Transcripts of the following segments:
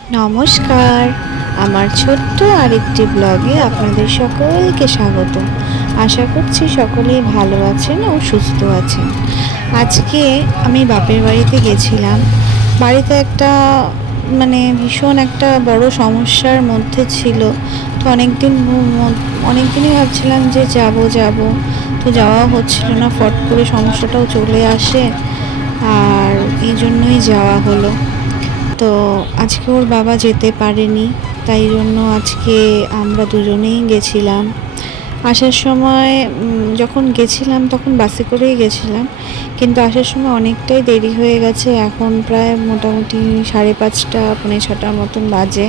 নমস্কার। আমার ছোট্ট আরেকটি ব্লগে আপনাদের সকলকে স্বাগত। আশা করছি সকলেই ভালো আছেন ও সুস্থ আছেন। আজকে আমি বাপের বাড়িতে গেছিলাম। বাড়িতে একটা মানে ভীষণ একটা বড় সমস্যার মধ্যে ছিল। তো অনেক দিন অনেক দিনই ভাবছিলাম যে যাব যাব। তো যাওয়া হচ্ছিল না, ফট করে সমস্যাটাও চলে আসে। আর এই জন্যই যাওয়া হলো। তো আজকে ওর বাবা যেতে পারেনি, তাই জন্য আজকে আমরা দুজনেই গেছিলাম। আসার সময় যখন গেছিলাম তখন বাসে করেই গেছিলাম, কিন্তু আসার সময় অনেকটাই দেরি হয়ে গেছে, এখন প্রায় মোটামুটি সাড়ে পাঁচটা, পৌনে ছটার মতন বাজে।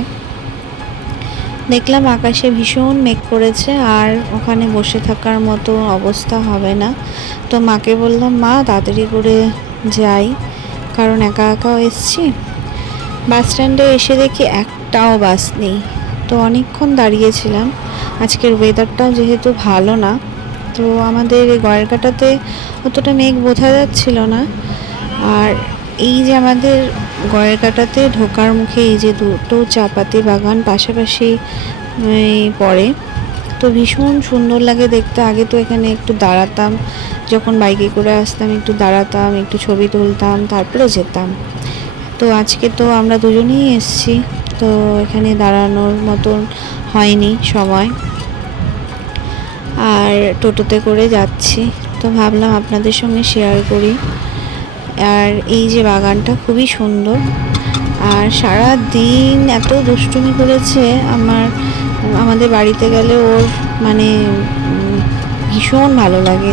দেখলাম আকাশে ভীষণ মেঘ করেছে, আর ওখানে বসে থাকার মতো অবস্থা হবে না। তো মাকে বললাম, মা, তাড়াতাড়ি করে যাই, কারণ একা একাও এসছি। বাস স্ট্যান্ডে এসে দেখি একটাও বাস নেই। তো অনেকক্ষণ দাঁড়িয়েছিলাম। আজকের ওয়েদারটাও যেহেতু ভালো না, তো আমাদের এই গয়েরকাটাতে অতটা মেঘ বোঝা যাচ্ছিল না। আর এই যে আমাদের গয়েরকাটাতে ঢোকার মুখে এই যে দুটো চাপাতি বাগান পাশাপাশি পড়ে, তো ভীষণ সুন্দর লাগে দেখতে। আগে তো এখানে একটু দাঁড়াতাম, যখন বাইকে করে আসতাম একটু দাঁড়াতাম, একটু ছবি তুলতাম, তারপরে যেতাম। তো আজকে তো আমরা দুজনেই এসেছি। তো এখানে দাঁড়ানোর মতন হয়নি সময়। আর টোটোতে করে যাচ্ছি। তো ভাবলাম আপনাদের সঙ্গে শেয়ার করি। আর এই যে বাগানটা খুবই সুন্দর। আর সারা দিন এত দুষ্টুমি করেছে আমার, আমাদের বাড়িতে গেলে ওর মানে ভীষণ ভালো লাগে।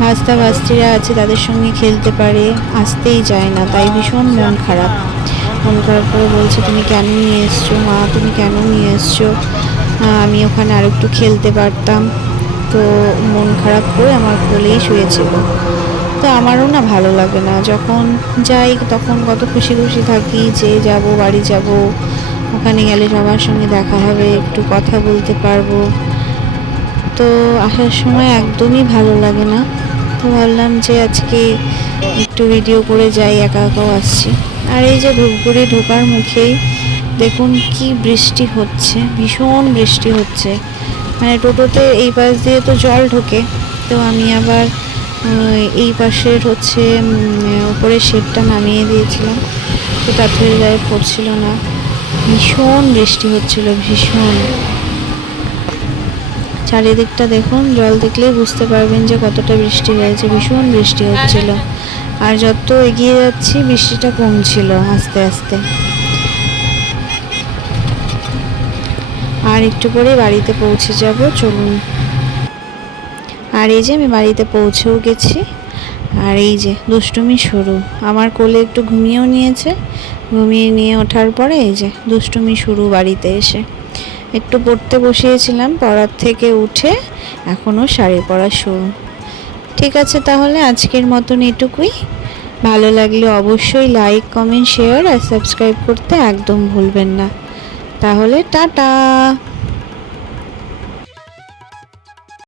ভাস্তা ভাস্তিরা আছে, তাদের সঙ্গে খেলতে পারে, আসতেই যায় না, তাই ভীষণ মন খারাপ। মন খারাপ করে বলছে, তুমি কেন নিয়ে এসছো, মা? তুমি কেন নিয়ে এসছো? আমি ওখানে আর একটু খেলতে পারতাম। তো মন খারাপ করে আমার কোলেই শুয়েছিল। তো আমারও না ভালো লাগে না। যখন যাই, তখন কত খুশি খুশি থাকি যে যাব, বাড়ি যাব, ওখানে গেলে সবার সঙ্গে দেখা হবে, একটু কথা বলতে পারব। তো আসার সময় একদমই ভালো লাগে না। তো ভাবলাম যে আজকে একটু ভিডিও করে যাই, একা একাও আসছি। আর এই যে ধূপগুড়ি ঢোকার মুখেই দেখুন কি বৃষ্টি হচ্ছে, ভীষণ বৃষ্টি হচ্ছে। মানে টোটোতে এই পাশ দিয়ে তো জল ঢোকে, তো আমি আবার এই পাশের হচ্ছে উপরে শেডটা নামিয়ে দিয়েছিলাম। তো তাতে গায়ে পড়ছিল না। ভীষণ বৃষ্টি হচ্ছিল, ভীষণ। চারিদিকটা দেখুন, জল দেখলেই বুঝতে পারবেন যে কতটা বৃষ্টি হয়েছে, ভীষণ বৃষ্টি হচ্ছিল। আর যত এগিয়ে যাচ্ছি, বৃষ্টিটা কমছিল আস্তে আস্তে। আর একটু পরে বাড়িতে পৌঁছে যাব, চলুন। আর এই যে আমি বাড়িতে পৌঁছেও গেছি। আর এই যে, দুষ্টুমি শুরু। আমার কোলে একটু ঘুমিয়েও নিয়েছে। ঘুমিয়ে নিয়ে ওঠার পরে এই যে, দুষ্টুমি শুরু বাড়িতে এসে। একটু পড়তে বসিয়েছিলাম, পড়ার থেকে উঠে এখনও শাড়ি পরা শুরু। ঠিক আছে তাহলে, আজকের মতন এটুকুই। ভালো লাগলে অবশ্যই লাইক কমেন্ট শেয়ার আর সাবস্ক্রাইব করতে একদম ভুলবেন না। তাহলে টাটা!